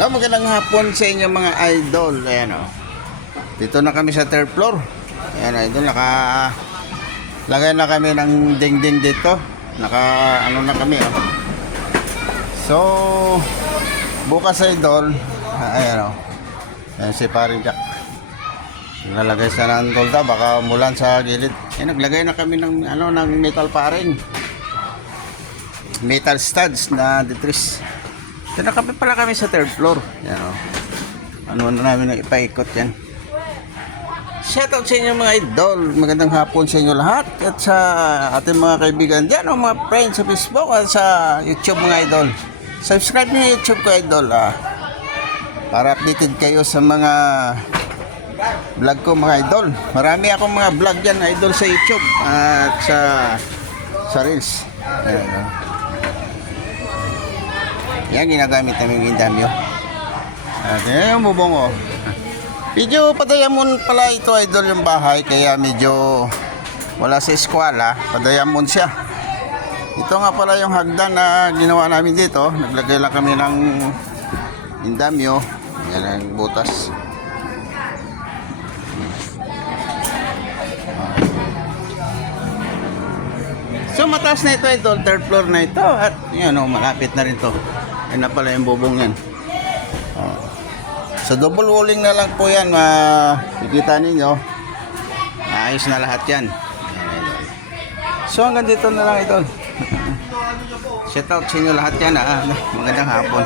Magandang hapon sa inyo mga idol. Ayan o. Dito na kami sa third floor. Ayan idol, lagay na kami ng dingding dito. Ano na kami o. So, bukas idol, ayan o. Ayan si paring Jack. Nalagay sa ng tolda, baka umulan sa gilid. Ayan, naglagay na kami ng, ng metal paring. Metal studs na detris. So, pala kami sa third floor. Yan o. Ano na namin na ipaikot yan. Shoutout sa inyo mga idol. Magandang hapon sa inyo lahat. At sa ating mga kaibigan dyan o mga friends sa Facebook at sa YouTube mga idol. Subscribe niyo YouTube ko idol. Para updated kayo sa mga vlog ko mga idol. Marami akong mga vlog dyan idol sa YouTube at sa Reels. Ayan o. Yan, ginagamit namin yung damyo. At yan yung bubong o. Medyo padayamon pala ito idol yung bahay. Kaya medyo wala sa eskwela. Padayamon siya. Ito nga pala yung hagdan na ginawa namin dito. Naglagay lang kami ng indamyo. Yan ang butas. So mataas na ito idol, third floor na ito. At yan o, malapit na rin to. Yan na pala yung bubong yan. So double walling na lang po yan. Makikita ninyo. Ayos na lahat yan. So hanggang dito na lang idol. Shout out sa inyo lahat yan. Magandang hapon.